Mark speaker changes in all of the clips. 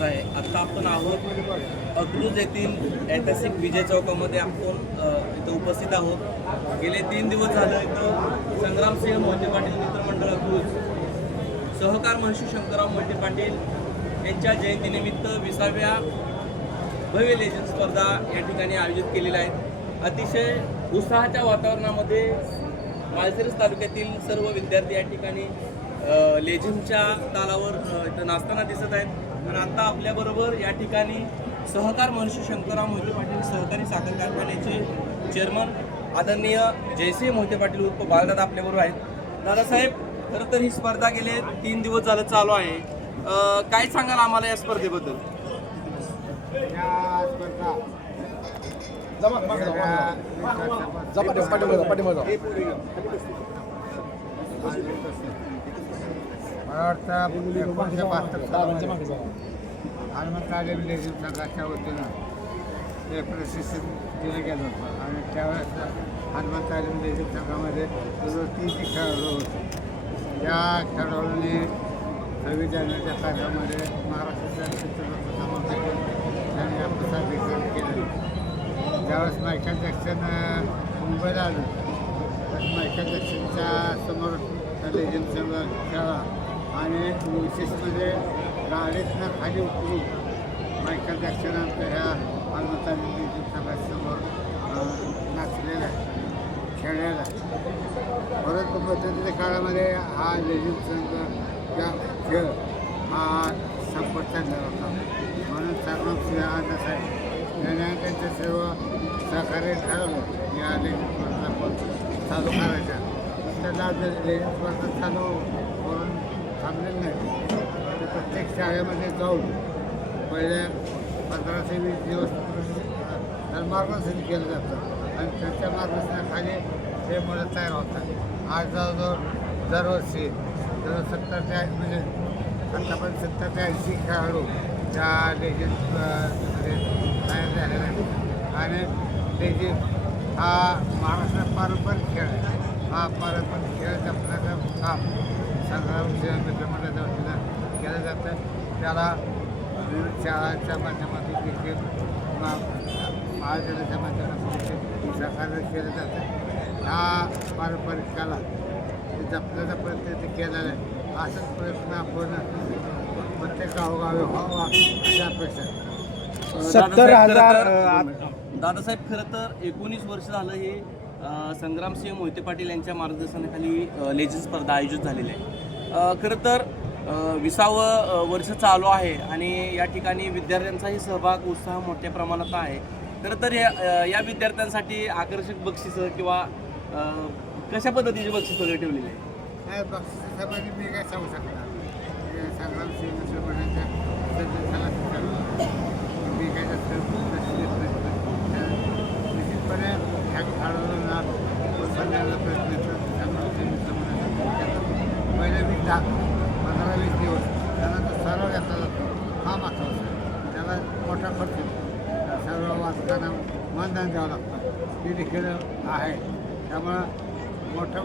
Speaker 1: करत आहे. आत्ता आपण आहोत अकलूज येथील ऐतिहासिक विजय चौकामध्ये आपण इथं उपस्थित आहोत. गेले तीन दिवस झालं इथं संग्रामसिंह मोहिते पाटील मित्रमंडळ अकलूज सहकार महर्षी शंकरराव मोहिते पाटील यांच्या जयंतीनिमित्त विसाव्या भव्य लेजन स्पर्धा या ठिकाणी आयोजित केलेल्या आहेत. अतिशय उत्साहाच्या वातावरणामध्ये माळशिरस तालुक्यातील सर्व विद्यार्थी या ठिकाणी लेझिमच्या तालावर इथं नाचताना दिसत आहेत. आणि आता आपल्याबरोबर या ठिकाणी सहकार महर्षी शंकरराव मोहिते पाटील सहकारी साखर कारखान्याचे चेअरमन आदरणीय जयसिंह मोहिते पाटील उर्फ बालदादा आपल्याबरोबर आहेत. दादासाहेब खरं तर ही स्पर्धा गेले तीन दिवस झालं चालू आहे. काय सांगाल आम्हाला या स्पर्धेबद्दल?
Speaker 2: या मला वाटतं एकोणीसशे बहात्तर
Speaker 3: दादांच्या
Speaker 2: सालामध्ये
Speaker 3: मागे जा.
Speaker 2: संघाच्या वतीनं ते प्रशिक्षण दिलं गेलं होतं. आणि त्यावेळेस हनुमंत आलेम लेझिम संघामध्ये जवळ तीनशे खेळाडू होते. त्या खेळाडूंनी सव्वीस जानेवारीच्या कार्यक्रमामध्ये महाराष्ट्राच्या चित्रपट त्यांनी आपलं सादरीकरण केलं. त्यावेळेस मायकल जॅक्सन मुंबईला आलं. त्यावेळेस मायकल जॅक्सनच्या समोर लेझिम संघ खेळा आणि विशेष म्हणजे गाडीतनं खाली उतरून मायकल जॅक्सन आमच्या ह्या हनुमंता सभासमोर नाचलेला आहे खेळलेला आहे. परंतु पद्धतीच्या काळामध्ये हा लेझिम संघ खेळ हा संपत चाललेला होता. म्हणून सर्व आज असा आहे. त्याने त्यांचं सर्व सहकार्य ठरवलं. या लेझिम स्पर्धा आपण चालू करायच्या. त्याला जर लेझिम स्पर्धा चालू थांबलेलं नाही. ते प्रत्येक शाळेमध्ये जाऊन पहिले पंधरा ते वीस दिवस मार्गदर्शन केलं जातं आणि त्यांच्या मार्गदर्शनाखाली हे मुलं तयार होतात. आज जवळजवळ दरवर्षी जवळ सत्तर ते ऐंशी म्हणजे आतापर्यंत सत्तर ते ऐंशी खेळाडू त्या लेझीमध्ये तयार झालेले आहेत. आणि लेझिम हा महाराष्ट्रात पारंपरिक खेळ आहे. हा पारंपरिक खेळ जपण्याचं काम संग्राम मित्रमंडळाच्या वतीनं केलं जातं. त्याला विविध शाळांच्या माध्यमातून देखील किंवा महाविद्यालयाच्या माध्यमातून देखील सहकार्य केलं जातं. हा पारंपरिक कला हे जपण्याचा प्रयत्न ते केलेला आहे. असाच प्रयत्न आपण प्रत्येक गावोगावी व्हावा अशी अपेक्षा.
Speaker 3: सत्तर
Speaker 1: दादासाहेब,
Speaker 3: हजार,
Speaker 1: खरं तर-
Speaker 3: अ,
Speaker 1: दादासाहेब खरं तर एकोणीस वर्ष झालं हे संग्रामसिंह मोहिते पाटील यांच्या मार्गदर्शनाखाली अ, लेझिम स्पर्धा आयोजित झालेली आहे. खरं तर विसावं वर्ष चालू आहे आणि या ठिकाणी विद्यार्थ्यांचाही सहभाग उत्साह मोठ्या प्रमाणात आहे. खरं तर या या विद्यार्थ्यांसाठी आकर्षक बक्षिसं किंवा कशा पद्धतीची बक्षीस वगैरे ठेवलेली आहे
Speaker 2: नाही मी काय सांगू शकणार संग्रामसिंह संग्राम सिंह मुसलमानांच्या सदस्याला शिकायला मी काय जास्त लक्ष देत नाही तर निश्चितपणे ह्या खेळाडूंना प्रोत्साहन द्यायला प्रयत्न करतो संग्राम सिंह मुसलमानांचा पहिले पंधरा वीस दिवस. त्याला तो सराव घेतला जातो. हा महत्त्वाचा आहे त्याला मोठा खर्च येतो. सर्व वाचताना मानधन द्यावं लागतं. ही देखील आहे. त्यामुळं मोठं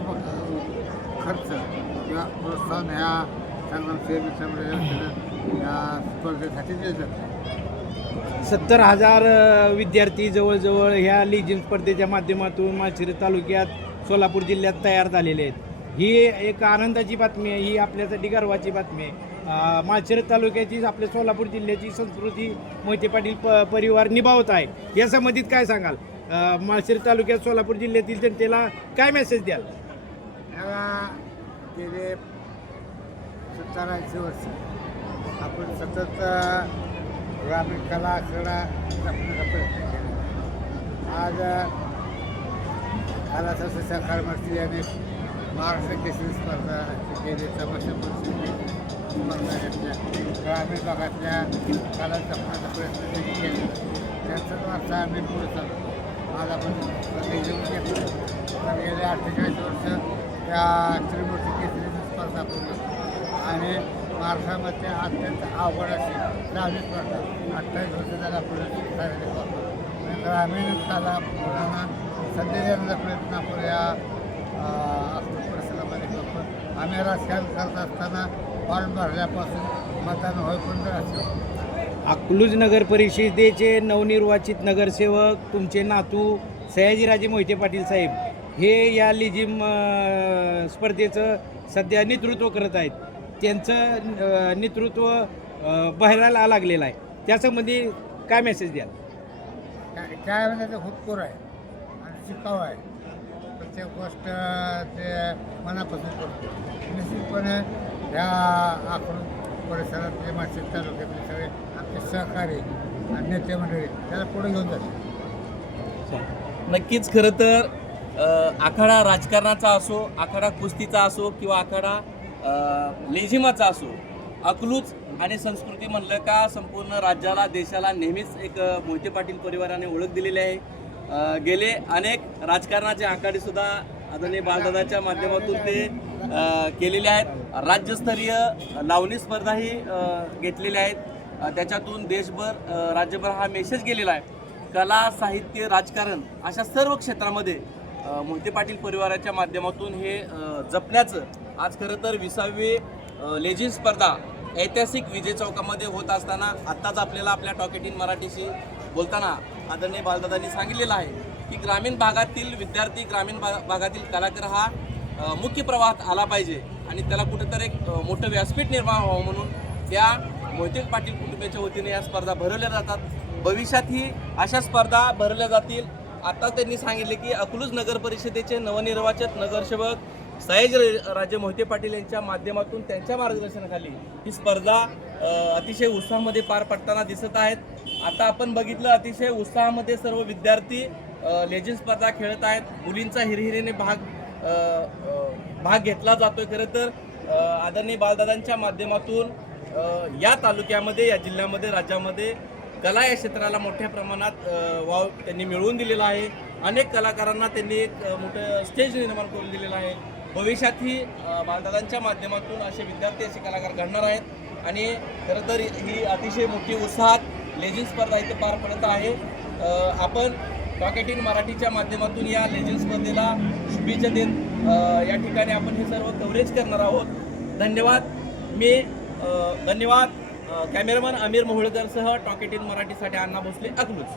Speaker 2: खर्च किंवा प्रोत्साहन ह्या संग्राम सेवेच्यामुळे या स्पर्धेसाठी दिलं जातं.
Speaker 3: सत्तर हजार विद्यार्थी जवळजवळ ह्या लिजिम स्पर्धेच्या माध्यमातून माशिरी तालुक्यात सोलापूर जिल्ह्यात तयार झालेले आहेत. ही एक आनंदाची बातमी आहे ही आपल्यासाठी गर्वाची बातमी आहे. माळशिरस तालुक्याची आपल्या सोलापूर जिल्ह्याची संस्कृती मोहिते पाटील प परिवार निभावत आहे. या संबंधित काय सांगाल? माळशिरस तालुक्यात सोलापूर जिल्ह्यातील जनतेला काय मेसेज द्याल?
Speaker 2: गेले सत्तर ऐंशी वर्ष आपण सतत ग्रामीण कला क्रीडा जपण्याचा प्रयत्न केला. आज कला तसं सहकार मंत्री यांनी महाराष्ट्र केसरी स्पर्धा केली समस्या परिस्थिती स्पर्धा घेतल्या ग्रामीण भागातल्या कला जपण्याचा प्रयत्न त्यांनी केला. त्याचाच वारसा आम्ही पुढे चालतो. आज आपण लेझिम घेतलं तर गेले अठ्ठेचाळीस वर्ष त्या त्रिमूर्ती केसरीची स्पर्धा पूर्ण आणि महाराष्ट्रामध्ये अत्यंत अवघड अशी दहावी स्पर्धा. अठ्ठावीस वर्ष झाला पुढे शारीरिक ग्रामीण कला मुलांना संधी देण्याचा प्रयत्न आपण या आम्ही राजकारण करत असताना फॉर्म भरल्यापासून मतदान होईपर्यंत राहतो
Speaker 3: अकलूज नगर परिषदेचे नवनिर्वाचित नगरसेवक तुमचे नातू सयाजीराजे मोहिते पाटील साहेब हे या लिजिम स्पर्धेचं सध्या नेतृत्व करत आहेत. त्यांचं नेतृत्व अ, बहरायला लागलेलं आहे. त्यासंबंधी काय मेसेज द्याल?
Speaker 2: काय म्हणजे आहे. आणि शिकाऊ आहे. प्रत्येक गोष्ट ते मनापासून करतो. निश्चितपणे ह्या आखून परिसरातले मासिक तालुक्यातले सगळे आमचे सहकारी आणि नेते मंडळी त्याला पुढे घेऊन जातात.
Speaker 1: नक्कीच खरं तर आखाडा राजकारणाचा असो आखाडा कुस्तीचा असो किंवा आखाडा लेझिमाचा असो अकलूज आणि संस्कृती म्हणलं का संपूर्ण राज्याला देशाला नेहमीच एक मोहिते पाटील परिवाराने ओळख दिलेली आहे. गेले अनेक राजकारणाचे आखाडेसुद्धा आदरणीय बालदादाच्या माध्यमातून ते केलेले आहेत. राज्यस्तरीय लावणी स्पर्धाही घेतलेल्या आहेत. त्याच्यातून देशभर राज्यभर हा मेसेज गेलेला आहे. कला साहित्य राजकारण अशा सर्व क्षेत्रामध्ये मोहिते पाटील परिवाराच्या माध्यमातून हे जपण्याचं आज खरं तर विसावी लेझिन स्पर्धा ऐतिहासिक विजय चौकामध्ये होत असताना आत्ताच आपल्याला आपल्या टॉकेट इन मराठीशी बोलताना आदरणीय बालदादांनी सांगितलेलं आहे की ग्रामीण भागातील विद्यार्थी ग्रामीण भा भागातील कलाकार हा मुख्य प्रवाहात आला पाहिजे आणि त्याला कुठेतरी एक मोठं व्यासपीठ निर्माण व्हावं म्हणून या मोहिते पाटील कुटुंबाच्या वतीने या स्पर्धा भरवल्या जातात. भविष्यातही अशा स्पर्धा भरवल्या जातील. आता त्यांनी सांगितले की अकलूज नगर परिषदेचे नवनिर्वाचित नगरसेवक सयाज राजे मोहिते पाटील यांच्या माध्यमातून त्यांच्या मार्गदर्शनाखाली ही स्पर्धा अतिशय उत्साहामध्ये पार पडताना दिसत आहेत. आता आपण बघितलं अतिशय उत्साहामध्ये सर्व विद्यार्थी लेजिन स्पर्धा खेळत आहेत. मुलींचा हिरहिरीने भाग भाग घेतला जातोय खरं तर. आदरणीय बालदादांच्या माध्यमातून या तालुक्यामध्ये या जिल्ह्यामध्ये राज्यामध्ये कला या क्षेत्राला मोठ्या प्रमाणात वाव त्यांनी मिळवून दिलेला आहे. अनेक कलाकारांना त्यांनी एक मोठं स्टेज निर्माण करून दिलेलं आहे. भविष्यातही बालदादांच्या माध्यमातून असे विद्यार्थी असे कलाकार घडणार आहेत. आणि खरं तर ही अतिशय मोठी उत्साहात लेझिंग स्पर्धा इथे पार पडत आहे. आपण टॉकेट इन मराठीच्या माध्यमातून या लेझिन स्पर्धेला शुभेच्छा देत या ठिकाणी आपण हे सर्व कव्हरेज करणार आहोत. धन्यवाद. मी धन्यवाद. कॅमेरामन अमीर मोहोळकरसह टॉकेट इन मराठीसाठी अण्णा भोसले अकलूज.